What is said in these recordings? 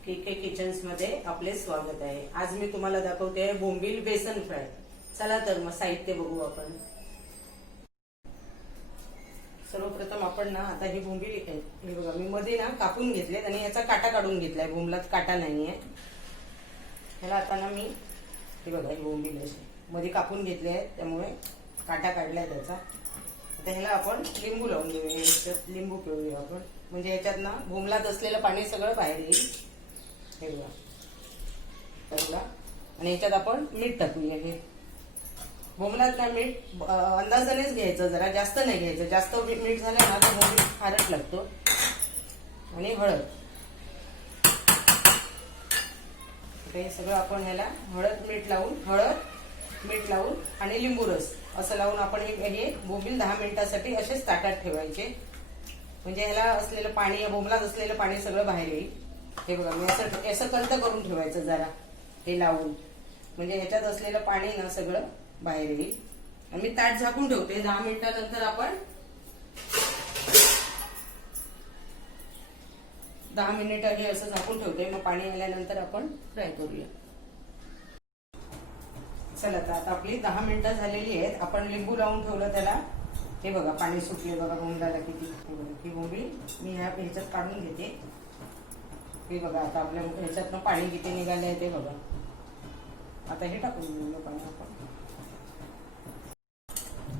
के kitchens मध्ये आपले स्वागत आहे। आज मी तुम्हाला दाखवते बोंबील बेसन फ्राय। चला तर मग साहित्य बघू आपण। सर्वप्रथम आपण ना आता ही बोंबील हे बघा मी मध्ये ना कापून घेतलेत आणि याचा काटा काढून घेतलाय। बोंबलात काटा नाहीये। ह्याला आता ना मी हे बघा ही बोंबील अशी मध्ये कापून घेतले आहे, त्यामुळे काटा काढलाय त्याचा। आता ह्याला आपण लिंबू लावून देऊया। याच्यात लिंबू पिळूया आपण, म्हणजे याच्यात ना बोंबलात असलेलं पाणी सगळं बाहेर येईल। हे बघा आणि याच्यात आपण मीठ टाकूया। हे बोंबलात ना मीठ अंदाजानेच घ्यायचं, जरा जास्त नाही घ्यायचं। जास्त मीठ झालं ना तर बोंबील खारट लागतो। आणि हळद, हे सगळं आपण ह्याला हळद मीठ लावून आणि लिंबू रस असं लावून आपण हे बोंबील 10 मिनिटांसाठी असेच ताटात ठेवायचे, म्हणजे ह्याला असलेलं पाणी, या बोंबलात असलेलं पाणी सगळं बाहेर येईल। हे बघा मी असं कंत करून ठेवायचं जरा हे लावून, म्हणजे ह्याच्यात असलेलं पाणी ना सगळं बाहेर येईल। आणि मी ताट झाकून ठेवते। 10 मिनिटानंतर आपण 10 मिनिटं हे असं झाकून ठेवते, मग पाणी आल्यानंतर आपण फ्राय करूया। चला आता आपली 10 मिनिटं झालेली आहेत। आपण लिंबू लावून ठेवलं त्याला। हे बघा पाणी सुटले बघा बोंबलाला किती। ही बोंबील मी ह्याच्यात काढून घेते। हे बघा आता आपल्या ह्याच्यातनं पाणी किती निघाले आहे ते बघा। आता हे टाकून देऊया पाणी आपण।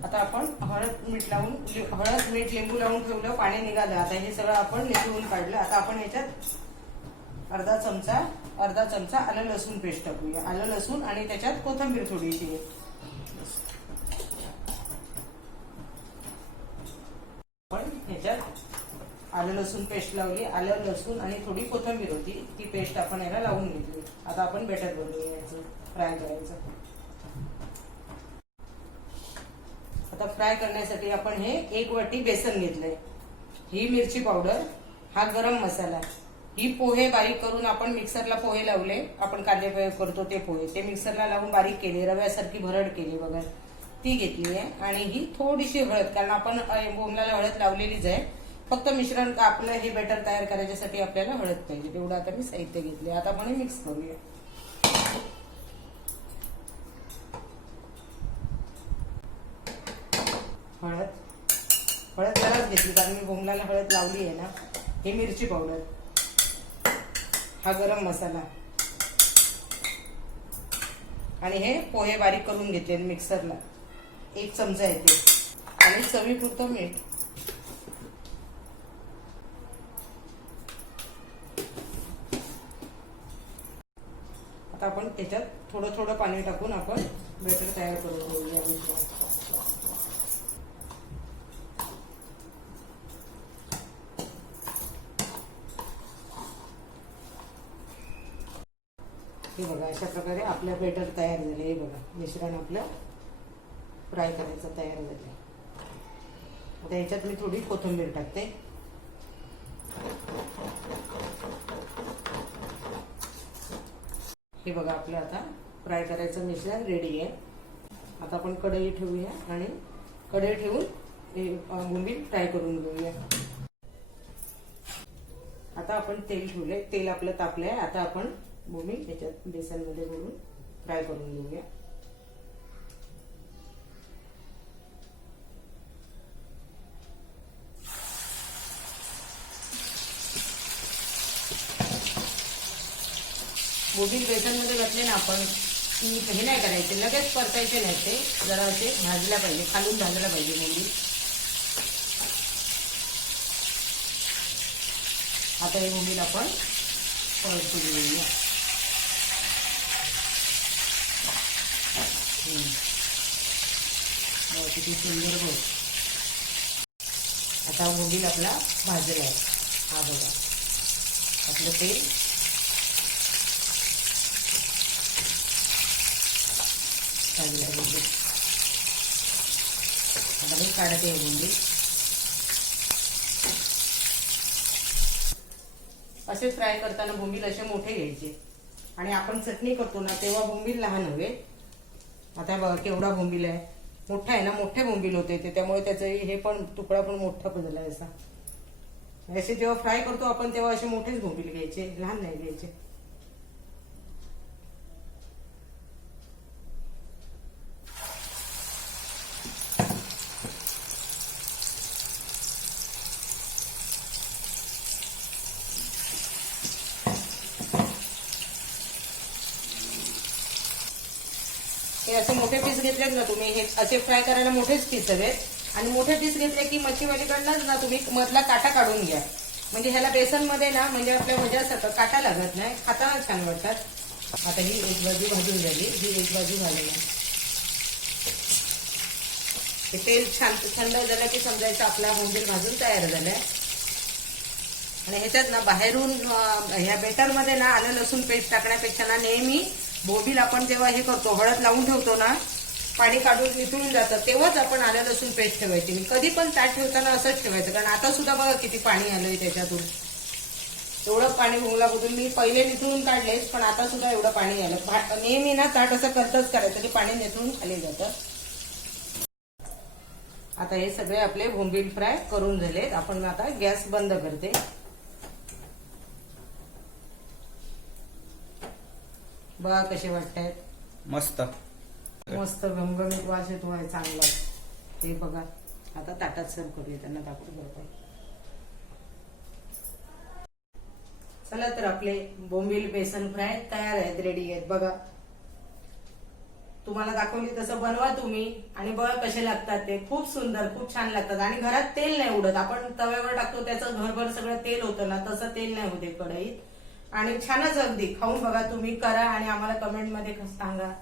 आता आपण हळद मीठ लिंबू लावून ठेवलं, पाणी निघालं। आता हे सगळं आपण निथळून काढलं। आता आपण ह्याच्यात अर्धा चमचा आलं लसूण पेस्ट टाकूया। आलं लसूण आणि त्याच्यात कोथिंबीर थोडीशी। पण ह्याच्यात आलं लसूण पेस्ट लावली। आलं लसूण आणि थोडी कोथिंबीर होती, ती पेस्ट आपण याला लावून घेतली। आता आपण बॅटर बनवूया याचं, फ्राय करायचं। आता फ्राय करण्यासाठी आपण हे 1 वाटी बेसन घेतलंय। ही मिरची पावडर, हा गरम मसाला, ही पोहे बारीक करून आपण मिक्सरला पोहे लावले। आपण कांदे पोहे करतो ते पोहे, ते मिक्सरला लावून बारीक केले, रव्यासारखी भरड केली बघा, ती घेतली आहे। आणि ही थोडीशी हळद, कारण आपण बोंबलाला हळद लावलेलीच आहे। फक्त मिश्रण आपलं हे बॅटर तयार करायच्यासाठी आपल्याला हळद पाहिजे, तेवढं आता मी साहित्य घेतले। आता आपण हे मिक्स करूया। हळद जराच घेतली, कारण मी बोंबलाला हळद लावली आहे ना। ही मिरची पावडर, हा गरम मसाला आणि हे पोहे बारीक करून घेतले मिक्सरला, 1 चमचा येते। आणि चवीपुरतं मीठ। आता आपण त्याच्यात थोडं थोडं पाणी टाकून आपण बॅटर तयार करून घेऊया। हे बघा अशा प्रकारे आपलं बॅटर तयार झाले। हे बघा मिश्रण आपलं फ्राय करायचं तयार झालं। आता ह्याच्यात मी थोडी कोथिंबीर टाकते। हे बघा आपलं आता फ्राय करायचं मिश्रण रेडी आहे। आता आपण कढई ठेवूया आणि कढई ठेवून हे बोंबील फ्राय करून घेऊया। आता आपण तेल ठेवले, तेल आपलं तापलंय। आता आपण बोंबील त्याच्यात बेसन मध्ये घालून फ्राय करून घेऊया। बोंबील बेसन मध्ये घातले ना आपण, हे नाही करायचे, लगेच परतायचे नाही, ते जरा असे भाजला पाहिजे, खालून भाजला पाहिजे बोंबील। आता हे बोंबील आपण परतून घेऊया। किती सुंदर बघ। आता बोंबील आपला भाजला आहे। हा बघा आपलं तेल भाजलं आहे बोंबील। आता मी काढते बोंबील। असे फ्राय करताना बोंबील असे मोठे घ्यायचे, आणि आपण चटणी करतो ना तेव्हा बोंबील लहान हवे। आता बघा केवढा बोंबील आहे, मोठा आहे ना, मोठे बोंबील होते ते, त्यामुळे त्याचं हे पण तुकडा पण मोठा पडला असा। असे जेव्हा फ्राय करतो आपण तेव्हा असे मोठेच बोंबील घ्यायचे, लहान नाही घ्यायचे. हे असे मोठे पीस घेतलेत ना तुम्ही, हे असे फ्राय करायला मोठेच पीस हवेत. आणि मोठे पीस घेतले की मच्छीवालीकडनंच ना तुम्ही मधला काटा काढून घ्या. म्हणजे ह्याला बेसन मध्ये ना म्हणजे आपल्या मजासारखं काटा लागत नाही, खाताना छान वाटतात. आता ही एक बाजू भाजून झाली, ही एक बाजू भाजली. हे तेल छान थंड झालं की समजायचं आपला बोंबील भाजून तयार झालाय. आणि ह्याच्यात ना बाहेरून ह्या बेटर मध्ये ना आलं लसूण पेस्ट टाकण्यापेक्षा ना नेहमी बोंबील आपण जेव्हा हे करतो हळद लावून ठेवतो ना, पाणी काढून निथळून जातं, तेव्हाच आपण आलं लसूण पेस्ट ठेवायची. कधी पण ताट ठेवताना असंच ठेवायचं, कारण आता सुद्धा बघा किती पाणी आलंय त्याच्यातून. एवढं पाणी भोंगलामधून मी पहिले निथळून काढलेच, पण आता सुद्धा एवढं पाणी आलं. नेहमी ना ताट असं करतच करायचं की पाणी निथळून खाली जातं. आता हे सगळे आपले बोंबील फ्राय करून झालेत. आपण आता गॅस बंद करते. बघा कसे वाटतायत, मस्त मस्त घमघमीत वास येतो आहे चांगला. हे बघा आता ताटात सर्व करूया, त्यांना दाखवू बरोबर. चला तर आपले बोंबील बेसन फ्राय तयार आहेत, रेडी आहेत. बघा तुम्हाला दाखवली तसं बनवा तुम्ही आणि बघा कसे लागतात ते. खूप सुंदर, खूप छान लागतात. आणि घरात तेल नाही उडत. आपण तव्यावर टाकतो त्याचं घरभर सगळं तेल होतं ना, तसं तेल नाही होते कढईत. आणि छानच अगदी. खाऊन बघा तुम्ही, करा आणि आम्हाला कमेंट मध्ये सांगा.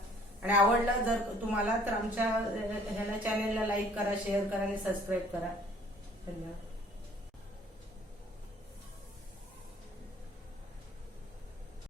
आणि आवडलं जर तुम्हाला तर आमच्या ह्याला चॅनेलला लाईक करा, शेअर करा आणि सबस्क्राईब करा. धन्यवाद.